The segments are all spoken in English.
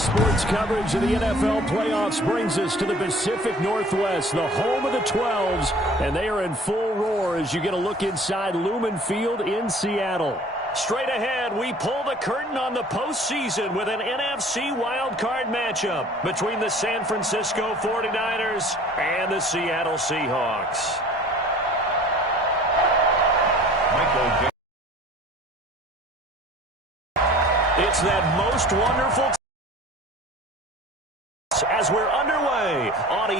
Sports coverage of the NFL playoffs brings us to the Pacific Northwest, the home of the 12s, and they are in full roar as you get a look inside Lumen Field in Seattle. Straight ahead, we pull the curtain on the postseason with an NFC wildcard matchup between the San Francisco 49ers and the Seattle Seahawks. It's that most wonderful as we're underway on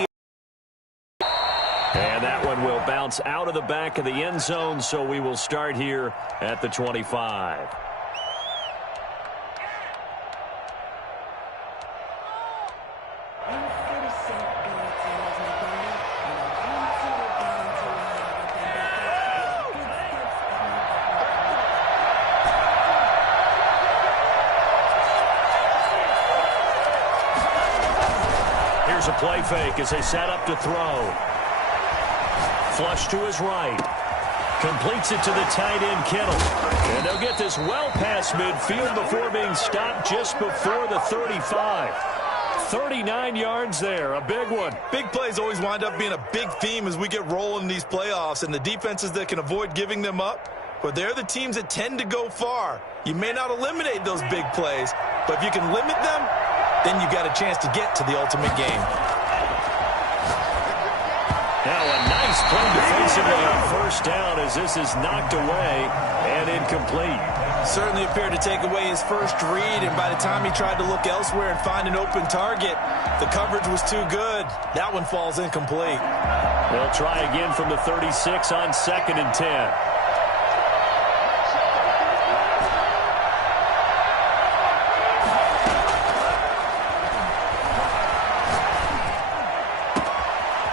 and that one will bounce out of the back of the end zone, so we will start here at the 25. Here's a play fake as they set up to throw. Flush to his right. Completes it to the tight end, Kittle. And they'll get this well past midfield before being stopped just before the 35. 39 yards there, a big one. Big plays always wind up being a big theme as we get rolling in these playoffs, and the defenses that can avoid giving them up, but they're the teams that tend to go far. You may not eliminate those big plays, but if you can limit them, then you got a chance to get to the ultimate game. Now a nice play defensively on first down as this is knocked away and incomplete. Certainly appeared to take away his first read, and by the time he tried to look elsewhere and find an open target, the coverage was too good. That one falls incomplete. They'll try again from the 36 on 2nd and 10.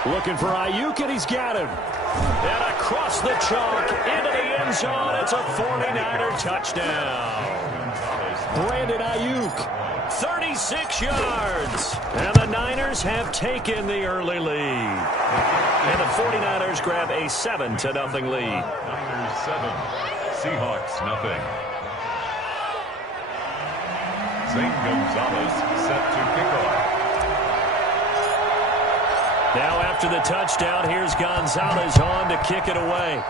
Looking for Ayuk, and he's got him. And across the chalk, into the end zone, it's a 49er touchdown. Brandon Ayuk, 36 yards. And the Niners have taken the early lead. And the 49ers grab a 7-0 lead. Niners 7, Seahawks nothing. Zane Gonzalez set to kick off. Now after the touchdown, here's Gonzalez on to kick it away.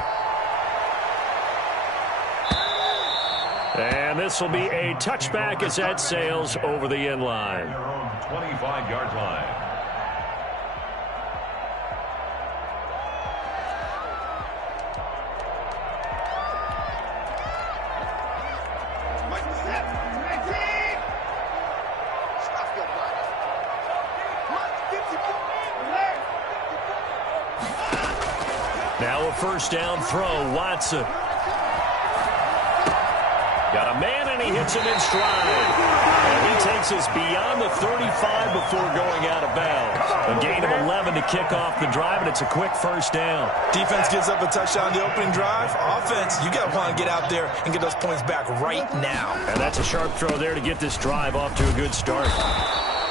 And this will be a touchback as that sails over the end line. Your own 25-yard line. Now a first down throw, Watson. Got a man, and he hits him in stride. And he takes us beyond the 35 before going out of bounds. A gain of 11 to kick off the drive, and it's a quick first down. Defense gives up a touchdown the opening drive. Offense, you got to want to get out there and get those points back right now. And that's a sharp throw there to get this drive off to a good start.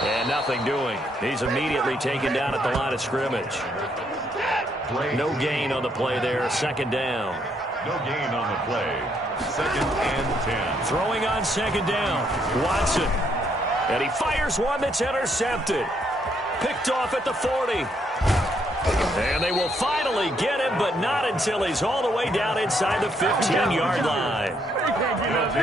And nothing doing. He's immediately taken down at the line of scrimmage. No gain on the play there. 2nd down. No gain on the play. 2nd and 10. Throwing on 2nd down. Watson. And he fires one that's intercepted. Picked off at the 40. And they will finally get him, but not until he's all the way down inside the 15-yard line.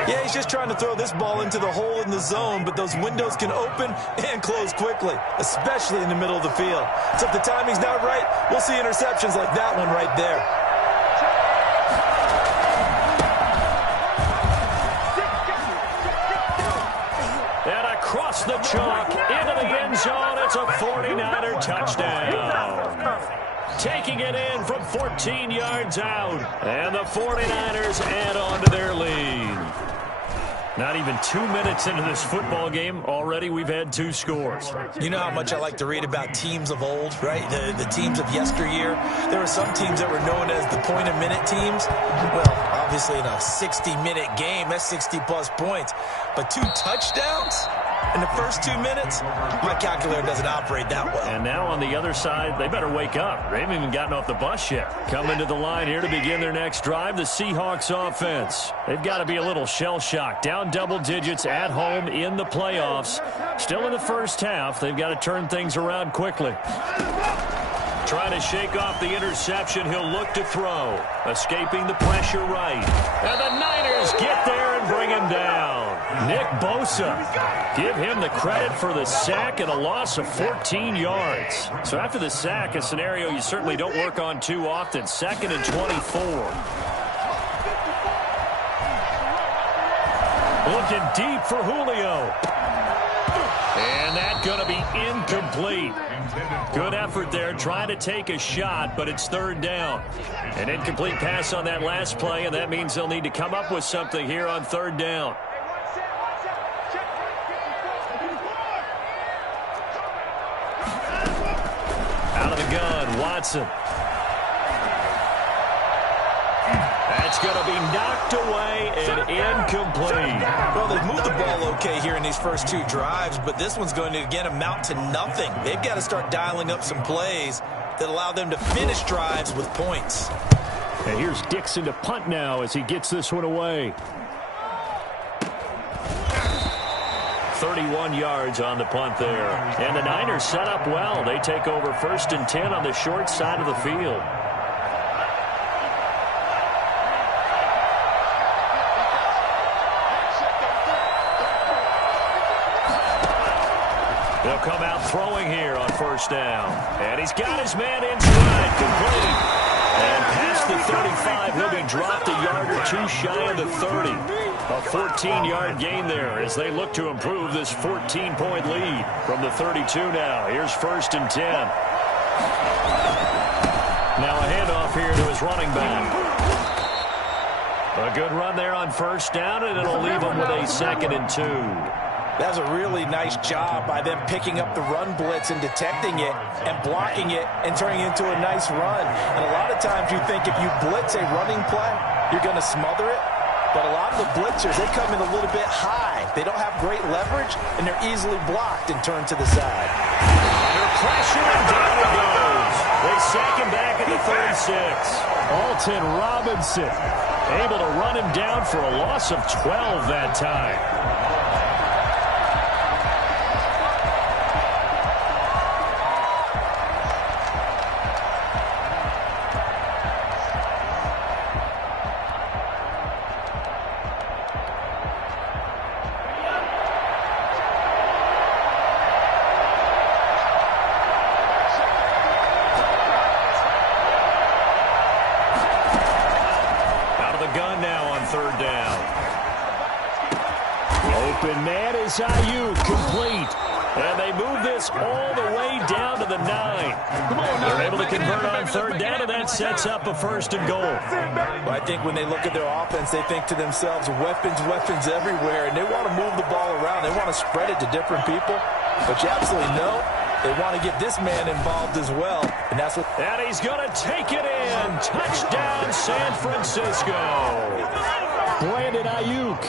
Yeah, he's just trying to throw this ball into the hole in the zone, but those windows can open and close quickly, especially in the middle of the field. So if the timing's not right, we'll see interceptions like that one right there. And across the chalk, into the end zone, it's a 49er touchdown. Taking it in from 14 yards out. And the 49ers add on to their lead. Not even 2 minutes into this football game, already we've had 2 scores. You know how much I like to read about teams of old, right? The teams of yesteryear. There were some teams that were known as the point-a-minute teams. Well, obviously in a 60-minute game, that's 60-plus points. But 2 touchdowns? In the first 2 minutes, my calculator doesn't operate that well. And now on the other side, they better wake up. They haven't even gotten off the bus yet. Coming to the line here to begin their next drive, the Seahawks offense. They've got to be a little shell-shocked. Down double digits at home in the playoffs. Still in the first half. They've got to turn things around quickly. Trying to shake off the interception. He'll look to throw. Escaping the pressure right. And the Niners get there and bring him down. Nick Bosa. Give him the credit for the sack and a loss of 14 yards. So after the sack, a scenario you certainly don't work on too often. 2nd and 24. Looking deep for Julio. And that's going to be incomplete. Good effort there, trying to take a shot, but it's 3rd down. An incomplete pass on that last play, and that means they'll need to come up with something here on 3rd down. Out of the gun, Watson. That's going to be knocked away and incomplete. Well, they've moved the ball okay here in these first 2 drives, but this one's going to, again, amount to nothing. They've got to start dialing up some plays that allow them to finish drives with points. And here's Dixon to punt now as he gets this one away. 31 yards on the punt there. And the Niners set up well. They take over 1st and 10 on the short side of the field. They'll come out throwing here on 1st down. And he's got his man inside, complete. And past the 35, he'll be dropped a yard or 2 shy of the 30. A 14-yard gain there as they look to improve this 14-point lead from the 32 now. Here's 1st and 10. Now a handoff here to his running back. A good run there on 1st down, and it'll leave him with a 2nd and 2. That's a really nice job by them picking up the run blitz and detecting it and blocking it and turning it into a nice run. And a lot of times you think if you blitz a running play, you're going to smother it. But a lot of the blitzers, they come in a little bit high. They don't have great leverage, and they're easily blocked and turned to the side. Under pressure, and down it goes. They sack him back at the 36. Alton Robinson able to run him down for a loss of 12 that time. Ayuk complete. And they move this all the way down to the 9. They're able to convert on 3rd down, and that sets up a 1st and goal. Well, I think when they look at their offense, they think to themselves, weapons everywhere, and they want to move the ball around. They want to spread it to different people. But you absolutely know they want to get this man involved as well, and that's what. And he's going to take it in. Touchdown, San Francisco. Brandon Ayuk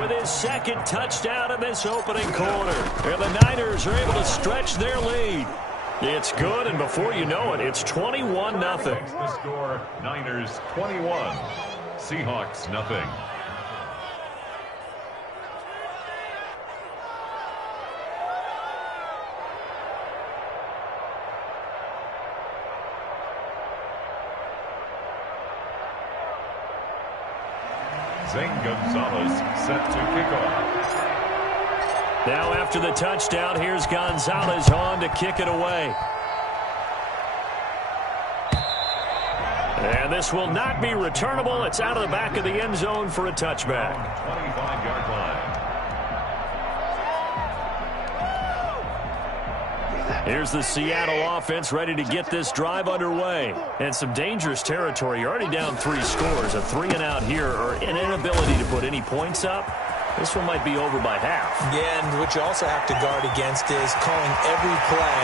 with his 2nd touchdown in this opening quarter. And the Niners are able to stretch their lead. It's good, and before you know it, it's 21-0. The score, Niners 21, Seahawks nothing. Zane Gonzalez set to kick off. Now after the touchdown, here's Gonzalez on to kick it away. And this will not be returnable. It's out of the back of the end zone for a touchback. 25-yard line. Here's the Seattle offense ready to get this drive underway. And some dangerous territory. You're already down 3 scores. A 3-and-out here, or an inability to put any points up. This one might be over by half. Yeah, and what you also have to guard against is calling every play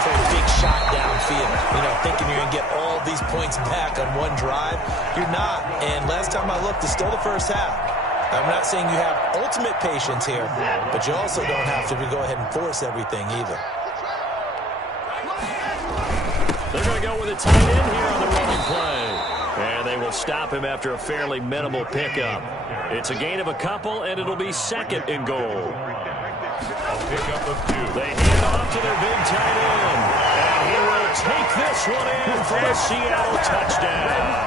for a big shot downfield. You know, thinking you're going to get all these points back on one drive. You're not. And last time I looked, it's still the first half. I'm not saying you have ultimate patience here, but you also don't have to go ahead and force everything either. They're going to go with a tight end here on the running play. And they will stop him after a fairly minimal pickup. It's a gain of a couple, and it'll be second and goal. Pickup of 2. They hand off to their big tight end. And he will take this one in for a Seattle touchdown.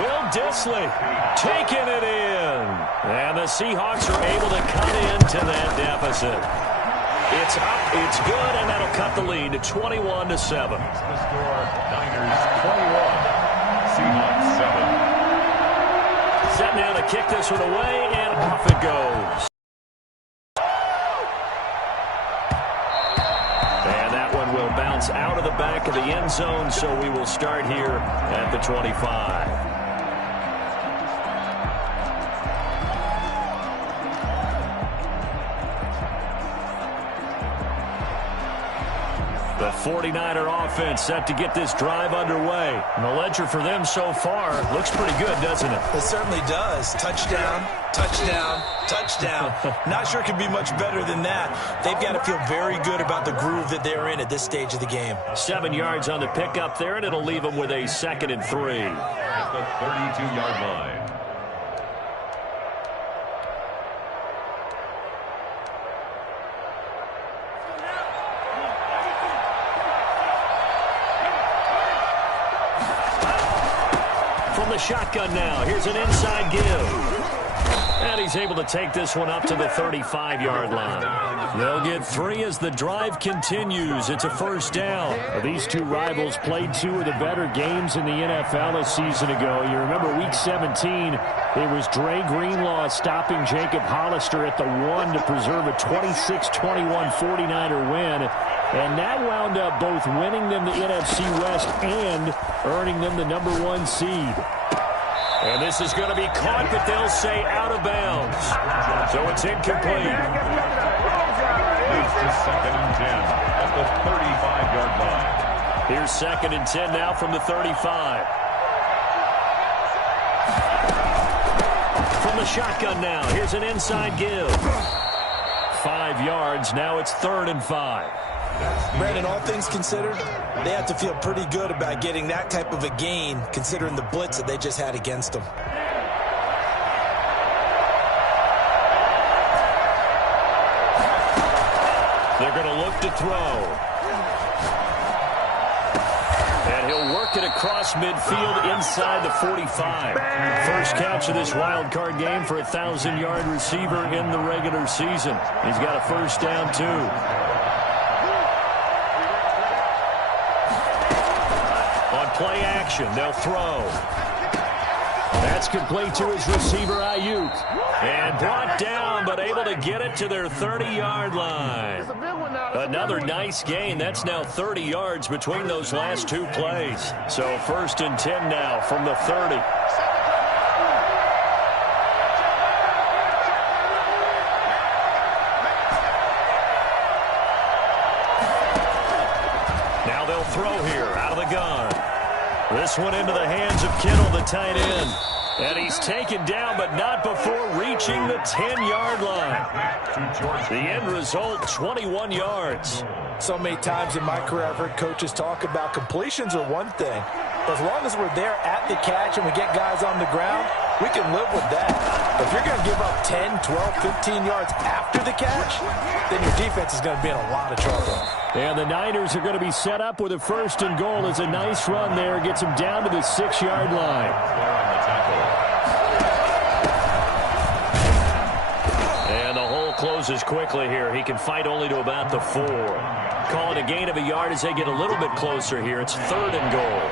Will Dissly taking it in. And the Seahawks are able to cut into that deficit. It's up, it's good, and that'll cut the lead to 21-7. The score, Niners 21, Seahawks 7. Set now to kick this one away, and off it goes. And that one will bounce out of the back of the end zone, so we will start here at the 25. The 49er offense set to get this drive underway. And the ledger for them so far looks pretty good, doesn't it? It certainly does. Touchdown, touchdown, touchdown. Not sure it could be much better than that. They've got to feel very good about the groove that they're in at this stage of the game. 7 yards on the pickup there, and it'll leave them with a 2nd and 3. At the 32-yard line. From the shotgun now, here's an inside give. And he's able to take this one up to the 35-yard line. They'll get 3 as the drive continues. It's a first down. These two rivals played 2 of the better games in the NFL a season ago. You remember week 17, it was Dre Greenlaw stopping Jacob Hollister at the 1 to preserve a 26-21 49er win. And that wound up both winning them the NFC West and earning them the #1 seed. And this is going to be caught, but they'll say out of bounds. So it's incomplete. Leads to 2nd and 10 at the 35-yard line. Here's 2nd and 10 now from the 35. From the shotgun now, here's an inside give. 5 yards, now it's 3rd and 5. Brandon, all things considered, they have to feel pretty good about getting that type of a gain, considering the blitz that they just had against them. They're going to look to throw. And he'll work it across midfield inside the 45. First catch of this wild card game for a 1,000-yard receiver in the regular season. He's got a first down, too. Play action. They'll throw. That's complete to his receiver, Ayuk. And brought down, but able to get it to their 30-yard line. Another nice gain. That's now 30 yards between those last 2 plays. So 1st and 10 now from the 30. Now they'll throw here out of the gun. This one into the hands of Kittle, the tight end. And he's taken down, but not before reaching the 10-yard line. The end result, 21 yards. So many times in my career, I've heard coaches talk about completions are one thing. As long as we're there at the catch and we get guys on the ground, we can live with that. But if you're going to give up 10, 12, 15 yards after the catch, then your defense is going to be in a lot of trouble. And the Niners are going to be set up with a 1st and goal. As a nice run there, gets them down to the 6-yard line. And the hole closes quickly here. He can fight only to about the 4. Call it a gain of a yard as they get a little bit closer here. It's 3rd and goal.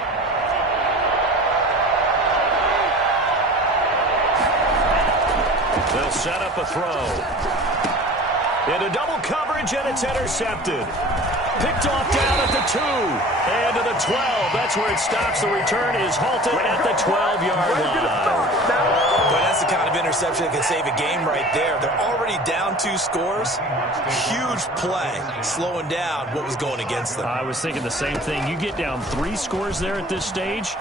They'll set up a throw. Into double coverage, and it's intercepted. Picked off down at the 2. And to the 12. That's where it stops. The return is halted at the 12-yard line. But that's the kind of interception that can save a game right there. They're already down 2 scores. Huge play, slowing down what was going against them. I was thinking the same thing. You get down 3 scores there at this stage,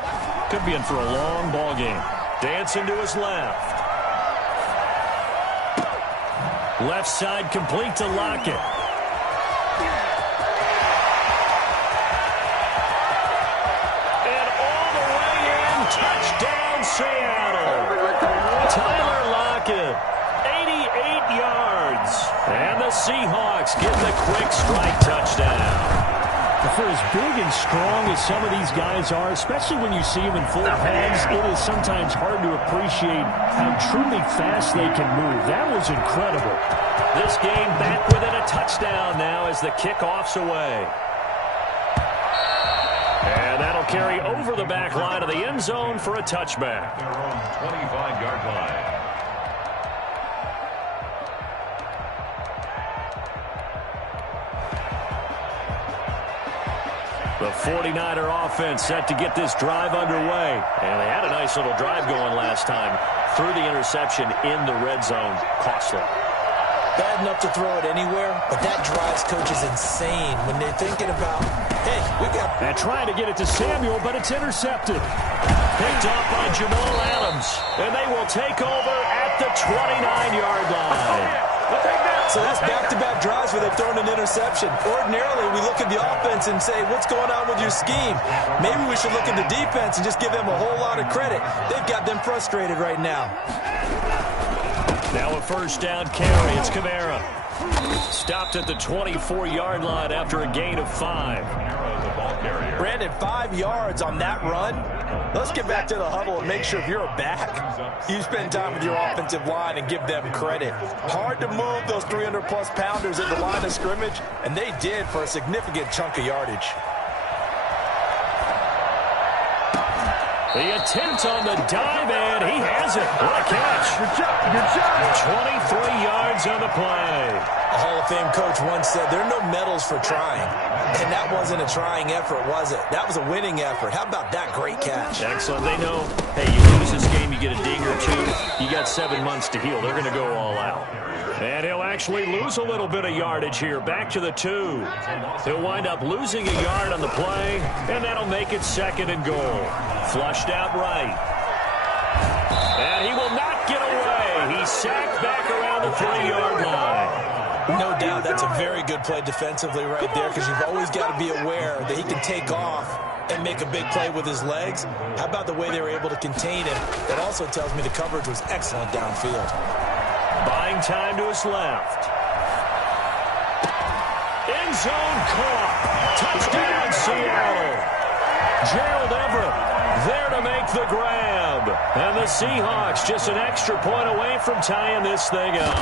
could be in for a long ball game. Dancing to his left. Left side complete to Lockett. And all the way in, touchdown Seattle. Tyler Lockett, 88 yards. And the Seahawks get the quick strike touchdown. For as big and strong as some of these guys are, especially when you see them in full pads, it is sometimes hard to appreciate how truly fast they can move. That was incredible. This game back within a touchdown now as the kickoff's away. And that'll carry over the back line of the end zone for a touchback. Their own 25-yard line. The 49er offense set to get this drive underway. And they had a nice little drive going last time. Through the interception in the red zone. Costly. Bad enough to throw it anywhere, but that drives coaches insane when they're thinking about, hey, we got... And trying to get it to Samuel, but it's intercepted. Picked off by Jamal Adams. And they will take over at the 29-yard line. So that's back-to-back drives where they've thrown an interception. Ordinarily, we look at the offense and say, what's going on with your scheme? Maybe we should look at the defense and just give them a whole lot of credit. They've got them frustrated right now. Now a first down carry. It's Kamara. Stopped at the 24-yard line after a gain of 5. Brandon, 5 yards on that run. Let's get back to the huddle and make sure if you're a back, you spend time with your offensive line and give them credit. Hard to move those 300-plus pounders at the line of scrimmage, and they did for a significant chunk of yardage. The attempt on the dive, and he has it. What a catch. Good job. 23 yards on the play. A Hall of Fame coach once said, there are no medals for trying. And that wasn't a trying effort, was it? That was a winning effort. How about that great catch? Excellent. They know, hey, you lose this game, you get a ding or two. You got 7 months to heal. They're going to go all out. And he'll actually lose a little bit of yardage here. Back to the 2. He'll wind up losing a yard on the play, and that'll make it 2nd and goal. Flushed out right. And he will not get away. He's sacked back around the 3-yard line. No doubt that's a very good play defensively right there, because you've always got to be aware that he can take off and make a big play with his legs. How about the way they were able to contain him? That also tells me the coverage was excellent downfield. Buying time to his left. End zone caught. Touchdown Seattle. Gerald Everett there to make the grab. And the Seahawks just an extra point away from tying this thing up.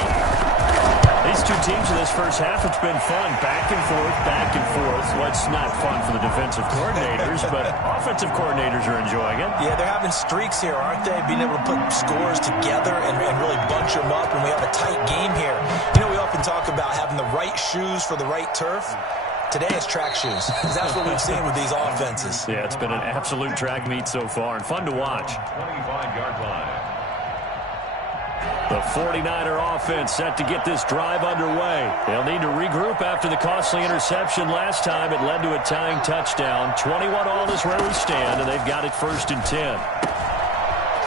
These two teams in this first half, it's been fun. Back and forth, back and forth. Well, it's not fun for the defensive coordinators, but offensive coordinators are enjoying it. Yeah, they're having streaks here, aren't they? Being able to put scores together and really bunch them up, and we have a tight game here. You know, we often talk about having the right shoes for the right turf. Today it's track shoes, because that's what we've seen with these offenses. Yeah, it's been an absolute track meet so far, and fun to watch. 25-yard line. The 49er offense set to get this drive underway. They'll need to regroup after the costly interception last time. It led to a tying touchdown. 21-all is where we stand, and they've got it 1st and 10.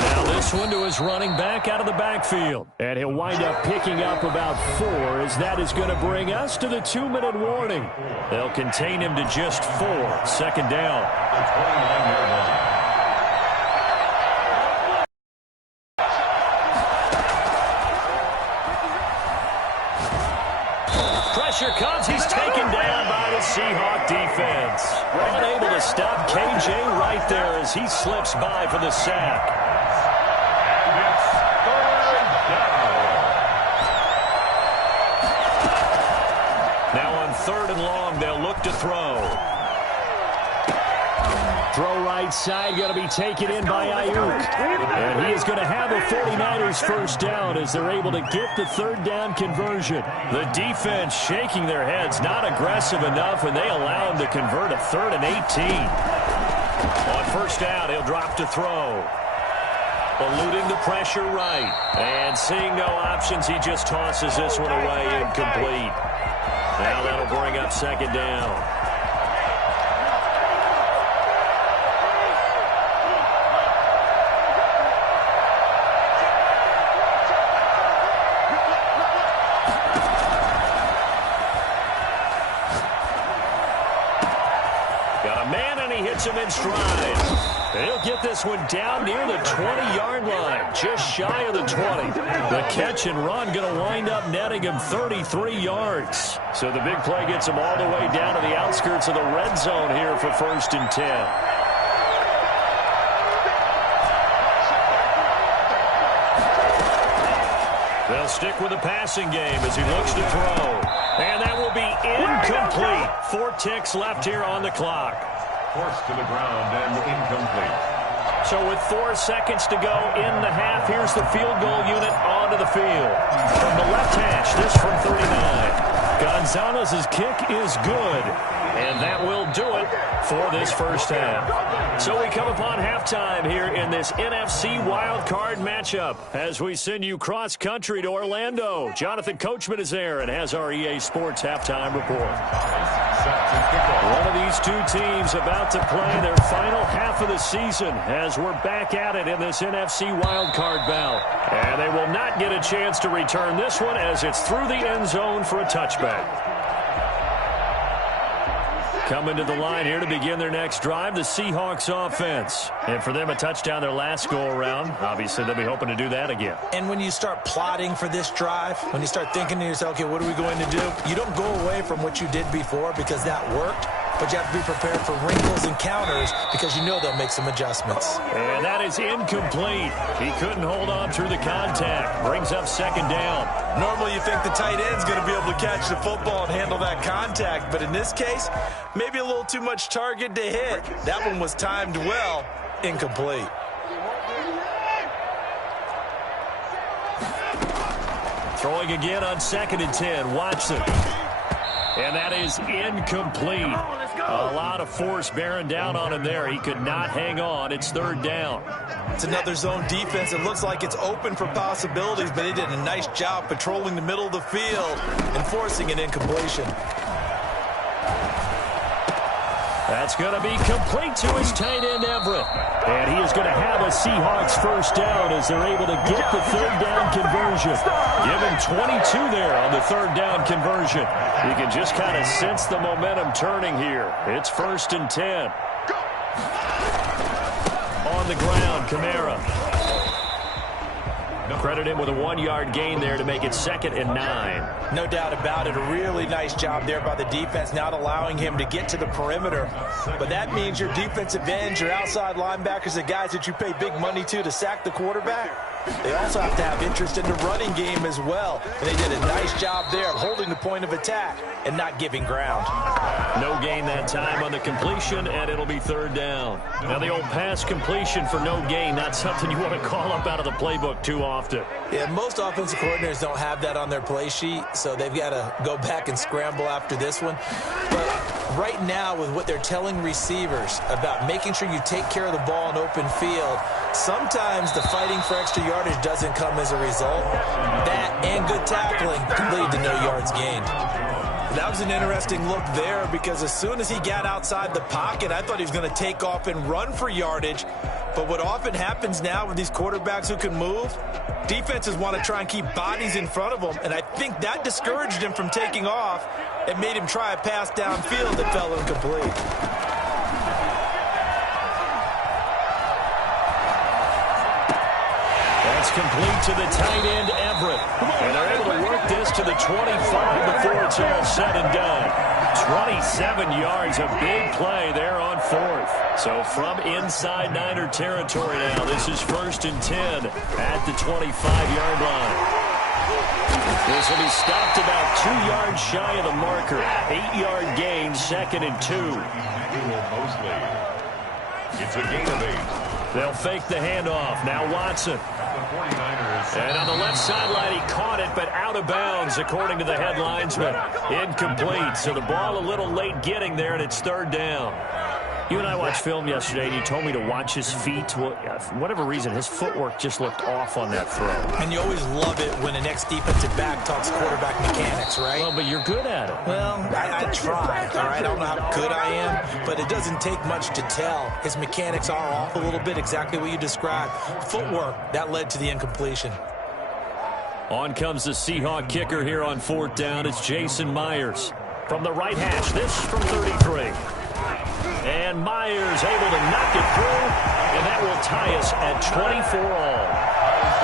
Now this one to his running back out of the backfield. And he'll wind up picking up about 4, as that is going to bring us to the 2-minute warning. They'll contain him to just 4. 2nd down. The 29-yard line. Pressure comes. He's taken down by the Seahawk defense. Unable to stop KJ right there as he slips by for the sack. It's 3rd down. Now on 3rd and long, they'll look to throw. Throw right side, going to be taken in by Ayuk. And he is going to have a 49ers first down as they're able to get the 3rd down conversion. The defense shaking their heads, not aggressive enough, and they allow him to convert a 3rd and 18. On 1st down, he'll drop to throw. Eluding the pressure right. And seeing no options, he just tosses this one away incomplete. Now that'll bring up 2nd down. a man, and he hits him in stride. He'll get this one down near the 20-yard line, just shy of the 20. The catch and run going to wind up netting him 33 yards. So the big play gets him all the way down to the outskirts of the red zone here for 1st and 10. They'll stick with the passing game as he looks to throw. And that will be incomplete. 4 ticks left here on the clock. Forced to the ground and incomplete. So with 4 seconds to go in the half, here's the field goal unit onto the field. From the left hash, this from 39. Gonzalez's kick is good, and that will do it for this first half. So we come upon halftime here in this NFC wildcard matchup as we send you cross-country to Orlando. Jonathan Coachman is there and has our EA Sports halftime report. One of these two teams about to play their final half of the season as we're back at it in this NFC wildcard bout. And they will not get a chance to return this one as it's through the end zone for a touchback. Coming to the line here to begin their next drive, the Seahawks offense. And for them, a touchdown their last go-around. Obviously, they'll be hoping to do that again. And when you start plotting for this drive, when you start thinking to yourself, okay, what are we going to do? You don't go away from what you did before because that worked. But you have to be prepared for wrinkles and counters because you know they'll make some adjustments. And that is incomplete. He couldn't hold on through the contact. Brings up 2nd down. Normally you think the tight end's going to be able to catch the football and handle that contact. But in this case, maybe a little too much target to hit. That one was timed well. Incomplete. Throwing again on 2nd and 10. Watson. And that is incomplete. A lot of force bearing down on him there. He could not hang on. It's 3rd down. It's another zone defense. It looks like it's open for possibilities, but they did a nice job patrolling the middle of the field and forcing an incompletion. That's going to be complete to his tight end, Everett. And he is going to have a Seahawks first down as they're able to get the 3rd down conversion. Give him 22 there on the 3rd down conversion. You can just kind of sense the momentum turning here. It's 1st and 10. On the ground, Kamara. Credit him with a 1-yard gain there to make it 2nd and 9. No doubt about it. A really nice job there by the defense, not allowing him to get to the perimeter. But that means your defensive ends, your outside linebackers, the guys that you pay big money to sack the quarterback, they also have to have interest in the running game as well. And they did a nice job there of holding the point of attack and not giving ground. No gain that time on the completion, and it'll be 3rd down. Now the old pass completion for no gain, not something you want to call up out of the playbook too often. Yeah, most offensive coordinators don't have that on their play sheet, so they've got to go back and scramble after this one. But right now, with what they're telling receivers about making sure you take care of the ball in open field, sometimes the fighting for extra yardage doesn't come as a result. That and good tackling can lead to no yards gained. That was an interesting look there because as soon as he got outside the pocket, I thought he was going to take off and run for yardage. But what often happens now with these quarterbacks who can move, defenses want to try and keep bodies in front of them, and I think that discouraged him from taking off and made him try a pass downfield that fell incomplete. That's complete to the tight end, Everett. And they're able to work this to the 25 before it's all said and done. 27 yards, a big play there on 4th. So from inside Niner territory now, this is 1st and 10 at the 25-yard line. This will be stopped about 2 yards shy of the marker. 8-yard gain, 2nd and 2. It's a gain of 8. They'll fake the handoff. Now Watson. And on the left sideline, he caught it, but out of bounds, according to the head linesman. Incomplete. So the ball a little late getting there, and it's 3rd down. You and I watched film yesterday, and you told me to watch his feet. Well, for whatever reason, his footwork just looked off on that throw. And you always love it when an ex-defensive back talks quarterback mechanics, right? Well, but you're good at it. Well, I try, all right? I don't know how good I am, but it doesn't take much to tell. His mechanics are off a little bit, exactly what you described. Footwork, that led to the incompletion. On comes the Seahawk kicker here on 4th down. It's Jason Myers. From the right hash, this from 33. And Myers able to knock it through, and that will tie us at 24 all.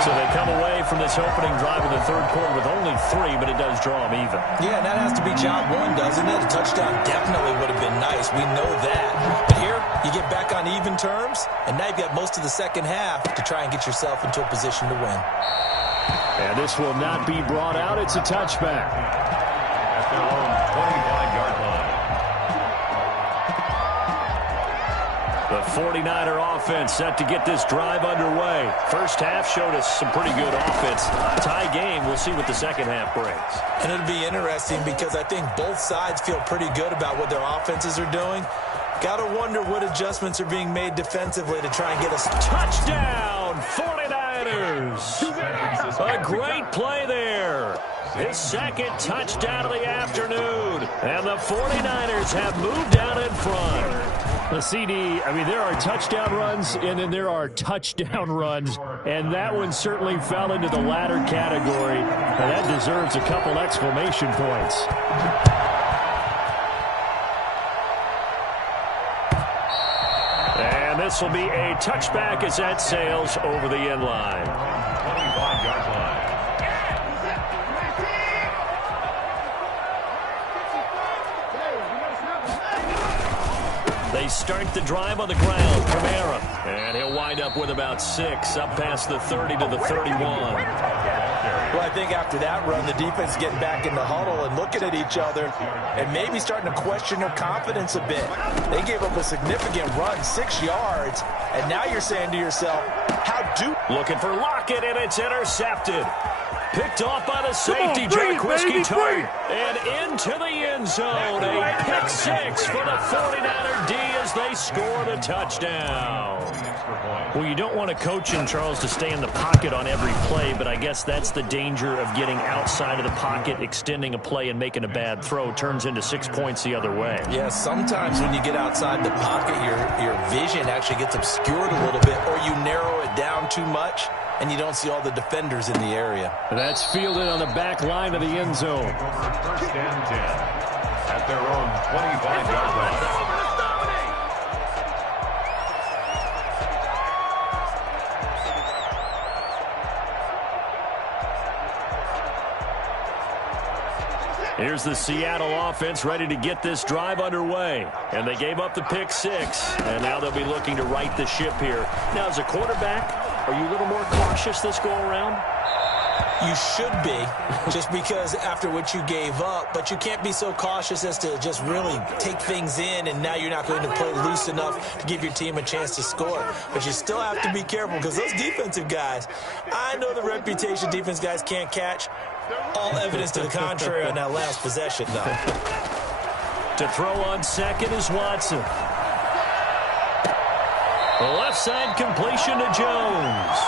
So they come away from this opening drive in the third quarter with only 3, but it does draw them even. Yeah, and that has to be job one, doesn't it? A touchdown definitely would have been nice. We know that. But here, you get back on even terms, and now you've got most of the second half to try and get yourself into a position to win. And this will not be brought out. It's a touchback. At their own 25-yard line. The 49er offense set to get this drive underway. First half showed us some pretty good offense. Tie game. We'll see what the second half brings. And it'll be interesting because I think both sides feel pretty good about what their offenses are doing. Got to wonder what adjustments are being made defensively to try and get us. Touchdown, 49ers. A great play there. His second touchdown of the afternoon. And the 49ers have moved out in front. The CD, I mean, there are touchdown runs, and then there are touchdown runs, and that one certainly fell into the latter category, and that deserves a couple exclamation points. And this will be a touchback as that sails over the end line. 25-yard line. They start the drive on the ground. Kamara. And he'll wind up with about 6, up past the 30 to the 31. Well, I think after that run, the defense getting back in the huddle and looking at each other and maybe starting to question their confidence a bit. They gave up a significant run, 6 yards, and now you're saying to yourself, how do... Looking for Lockett, and it's intercepted. Picked off by the safety, Jack Whiskey Tart. And into the end zone. A pick 6 for the 49er D as they score the touchdown. Well, you don't want a coach in Charles to stay in the pocket on every play, but I guess that's the danger of getting outside of the pocket, extending a play and making a bad throw. Turns into 6 points the other way. Yeah, sometimes when you get outside the pocket, your vision actually gets obscured a little bit, or you narrow it down too much, and you don't see all the defenders in the area. That's fielded on the back line of the end zone. First and 10 at their own 25-yard line. Here's the Seattle offense ready to get this drive underway. And they gave up the pick 6. And now they'll be looking to right the ship here. Now, as a quarterback, are you a little more cautious this go-around? You should be, just because after what you gave up. But you can't be so cautious as to just really take things in, and now you're not going to play loose enough to give your team a chance to score. But you still have to be careful because those defensive guys, I know the reputation defense guys can't catch. All evidence to the contrary on that last possession, though. To throw on second is Watson. Left side completion to Jones.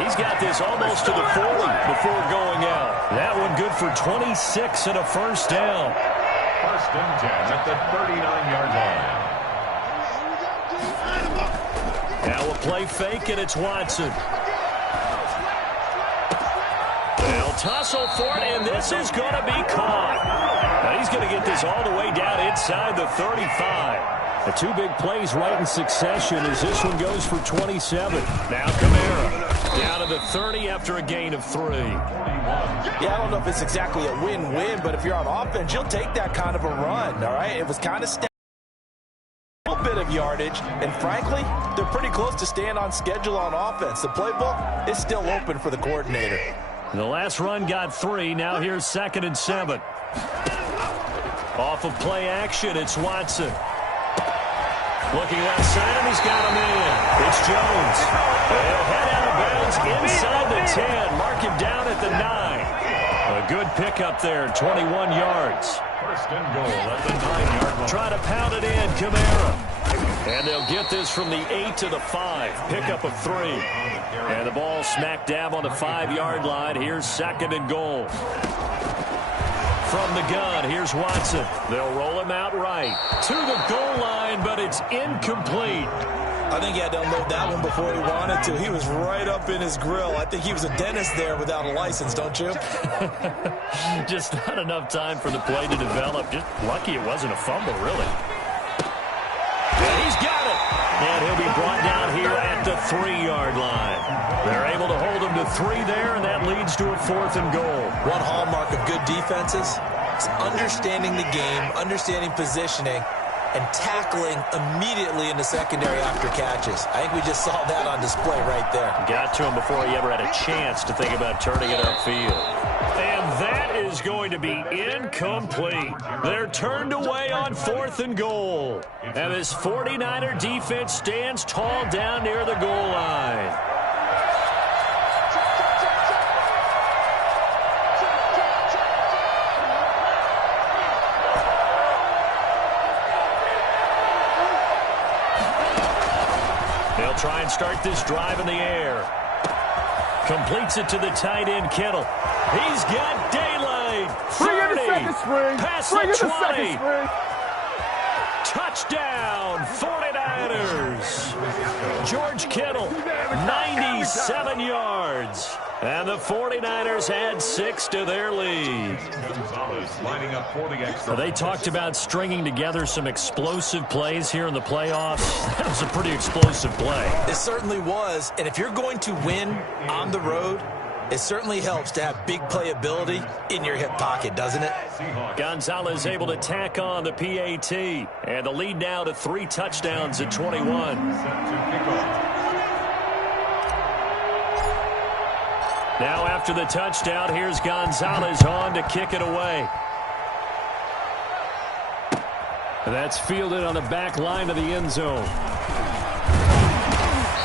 He's got this almost to the 40 before going out. That one good for 26 and a first down. First and 10 at the 39-yard line. Now a play fake, and it's Watson. They'll tussle for it, and this is going to be caught. Now he's going to get this all the way down inside the 35. The 2 big plays right in succession as this one goes for 27. Now Kamara down to the 30 after a gain of 3. Yeah, I don't know if it's exactly a win-win, but if you're on offense, you'll take that kind of a run, all right? It was kind of a little bit of yardage, and frankly, they're pretty close to staying on schedule on offense. The playbook is still open for the coordinator. The last run got 3. Now here's 2nd and 7. Off of play action, it's Watson. Looking left side, and he's got him in. It's Jones. They'll head out of bounds inside the 10. Mark him down at the 9. A good pickup there, 21 yards. First and goal at the 9-yard line. Try to pound it in, Kamara. And they'll get this from the 8 to the 5. Pickup of 3. And the ball smack dab on the 5-yard line. Here's 2nd and goal. From the gun, here's Watson. They'll roll him out right to the goal line, but it's incomplete. I think he had to unload that one before he wanted to. He was right up in his grill. I think he was a dentist there without a license, don't you? Just not enough time for the play to develop. Just lucky it wasn't a fumble, really. And he's got it. And he'll be brought down here at the 3-yard line. They're able to hold him to 3 there, and that leads to a 4th and goal. One hallmark of good defenses is understanding the game, understanding positioning, and tackling immediately in the secondary after catches. I think we just saw that on display right there. Got to him before he ever had a chance to think about turning it upfield. And that is going to be incomplete. They're turned away on 4th and goal. And this 49er defense stands tall down near the goal line. They'll try and start this drive in the air. Completes it to the tight end, Kittle. He's got daylight. 30. Past the 20. Touchdown, 49ers. George Kittle, 97 yards. And the 49ers add 6 to their lead. They talked about stringing together some explosive plays here in the playoffs. That was a pretty explosive play. It certainly was. And if you're going to win on the road, it certainly helps to have big playability in your hip pocket, doesn't it? Gonzalez able to tack on the PAT. And the lead now to 3 touchdowns at 21. Now after the touchdown, here's Gonzalez on to kick it away. That's fielded on the back line of the end zone.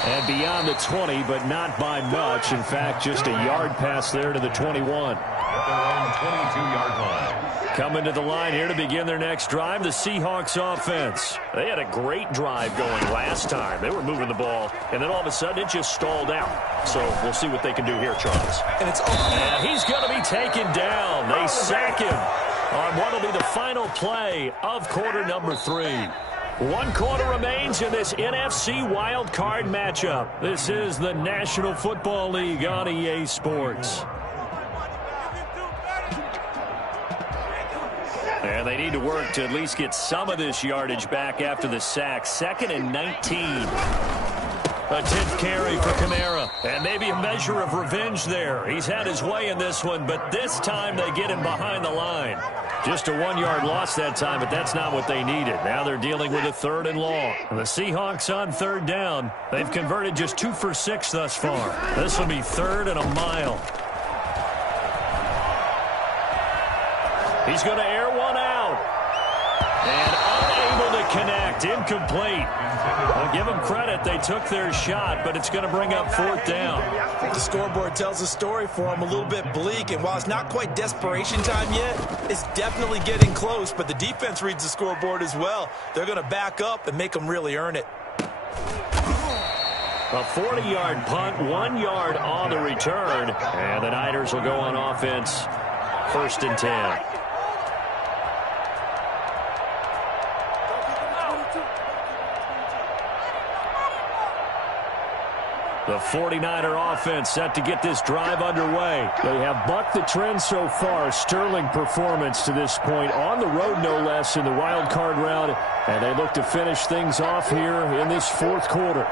And beyond the 20, but not by much. In fact, just a yard pass there to the 21. At their own 22-yard line. Coming to the line here to begin their next drive, the Seahawks offense. They had a great drive going last time. They were moving the ball, and then all of a sudden it just stalled out. So we'll see what they can do here, Charles. And he's going to be taken down. They sack him on what will be the final play of quarter number 3. 1 quarter remains in this NFC wildcard matchup. This is the National Football League on EA Sports. And they need to work to at least get some of this yardage back after the sack. 2nd and 19. A 10th carry for Kamara. And maybe a measure of revenge there. He's had his way in this one, but this time they get him behind the line. Just a 1-yard loss that time, but that's not what they needed. Now they're dealing with a 3rd and long. And the Seahawks on 3rd down. They've converted just 2 for 6 thus far. This will be 3rd and a mile. He's going to air one out. And unable to connect. Incomplete. I'll give them credit. They took their shot, but it's going to bring up 4th down. The scoreboard tells a story for them a little bit bleak, and while it's not quite desperation time yet, it's definitely getting close, but the defense reads the scoreboard as well. They're going to back up and make them really earn it. A 40-yard punt, 1 yard on the return, and the Niners will go on offense 1st and 10. The 49er offense set to get this drive underway. They have bucked the trend so far. Sterling performance to this point. On the road, no less, in the wild card round. And they look to finish things off here in this 4th quarter.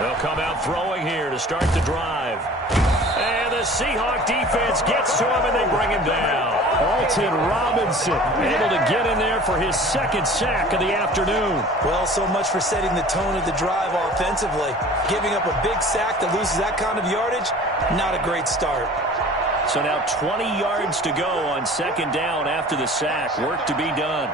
They'll come out throwing here to start the drive. And the Seahawk defense gets to him, and they bring him down. Alton Robinson able to get in there for his 2nd sack of the afternoon. Well, so much for setting the tone of the drive offensively. Giving up a big sack that loses that kind of yardage, not a great start. So now 20 yards to go on 2nd down after the sack. Work to be done.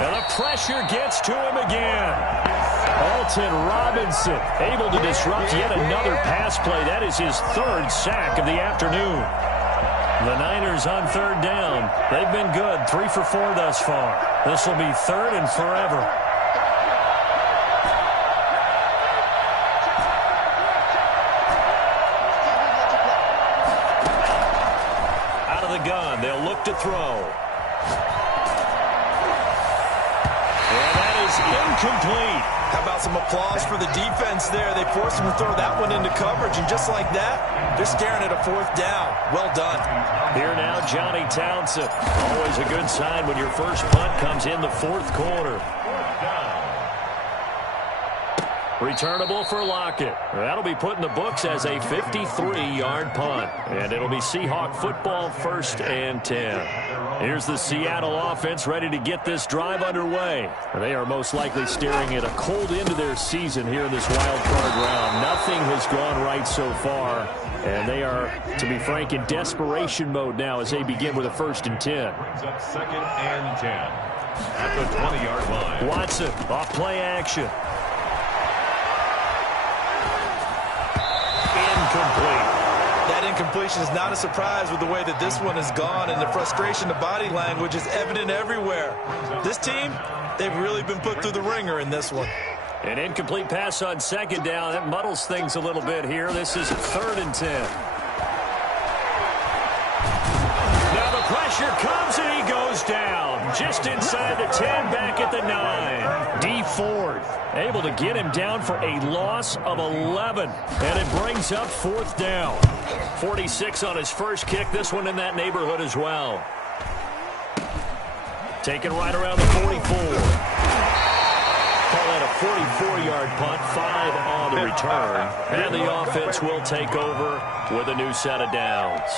And the pressure gets to him again. Alton Robinson able to disrupt yet another pass play. That is his 3rd sack of the afternoon. The Niners on 3rd down. They've been good. 3 for 4 thus far. This will be 3rd and forever. Out of the gun. They'll look to throw. And that is incomplete. How about some applause for the defense there? They forced him to throw that one into coverage, and just like that, they're staring at a 4th down. Well done. Here now, Johnny Townsend. Always a good sign when your first punt comes in the 4th quarter. Returnable for Lockett. That'll be put in the books as a 53-yard punt. And it'll be Seahawk football, 1st and 10. Here's the Seattle offense ready to get this drive underway. They are most likely staring at a cold end to their season here in this wild card round. Nothing has gone right so far. And they are, to be frank, in desperation mode now as they begin with a 1st and 10. Brings up 2nd and 10 at the 20-yard line. Watson off play action. Incomplete. That incompletion is not a surprise with the way that this one has gone, and the frustration, the body language is evident everywhere. This team, they've really been put through the ringer in this one. An incomplete pass on 2nd down. That muddles things a little bit here. This is 3rd and 10. Now the pressure comes and he goes down. Just inside the 10, back at the 9. D Ford able to get him down for a loss of 11. And it brings up 4th down. 46 on his first kick. This one in that neighborhood as well. Taken right around the 44. Call that a 44-yard punt, 5 on the return. And the offense will take over with a new set of downs.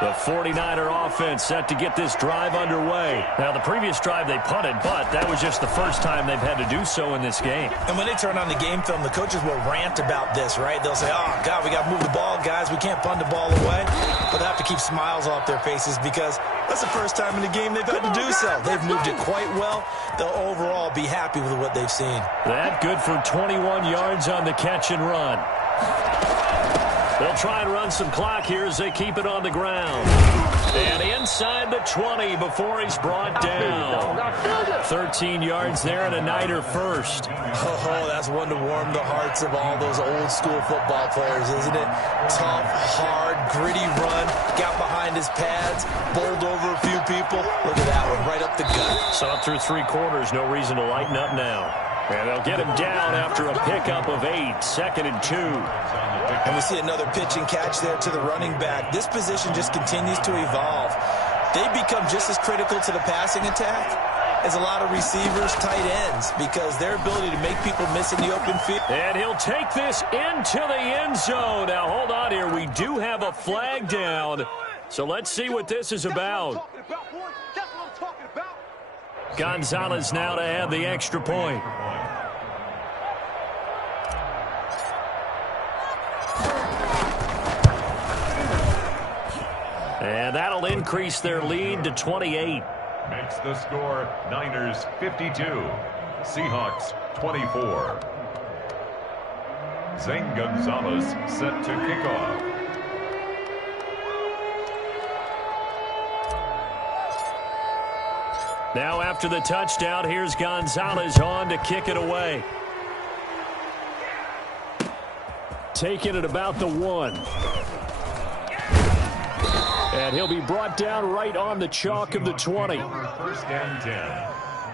The 49er offense set to get this drive underway. Now, the previous drive they punted, but that was just the first time they've had to do so in this game. And when they turn on the game film, the coaches will rant about this, right? They'll say, oh, God, we got to move the ball, guys. We can't punt the ball away. But they have to keep smiles off their faces because that's the first time in the game they've had to do so. They've moved it quite well. They'll overall be happy with what they've seen. That good for 21 yards on the catch and run. They'll try and run some clock here as they keep it on the ground. And inside the 20 before he's brought down. 13 yards there and a Niner first. Oh, that's one to warm the hearts of all those old school football players, isn't it? Tough, hard, gritty run. Got behind his pads, bowled over a few people. Look at that one, right up the gut. Saw through 3 quarters, no reason to lighten up now. And they'll get him down after a pickup of 8, 2nd and 2. And we see another pitch and catch there to the running back. This position just continues to evolve. They become just as critical to the passing attack as a lot of receivers, tight ends, because their ability to make people miss in the open field. And he'll take this into the end zone. Now, hold on here. We do have a flag down. So let's see what this is about. Gonzalez now to add the extra point. And that'll increase their lead to 28. Makes the score Niners 52, Seahawks 24. Zane Gonzalez set to kick off. Now after the touchdown, here's Gonzalez on to kick it away. Taking it about the 1. And he'll be brought down right on the chalk of the 20. 1st and 10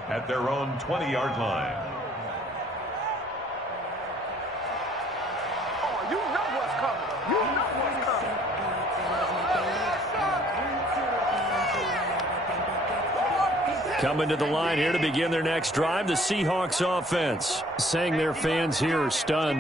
at their own 20-yard line. Oh, you know what's coming. You know what's coming. Coming to the line here to begin their next drive, the Seahawks offense. Saying their fans here are stunned.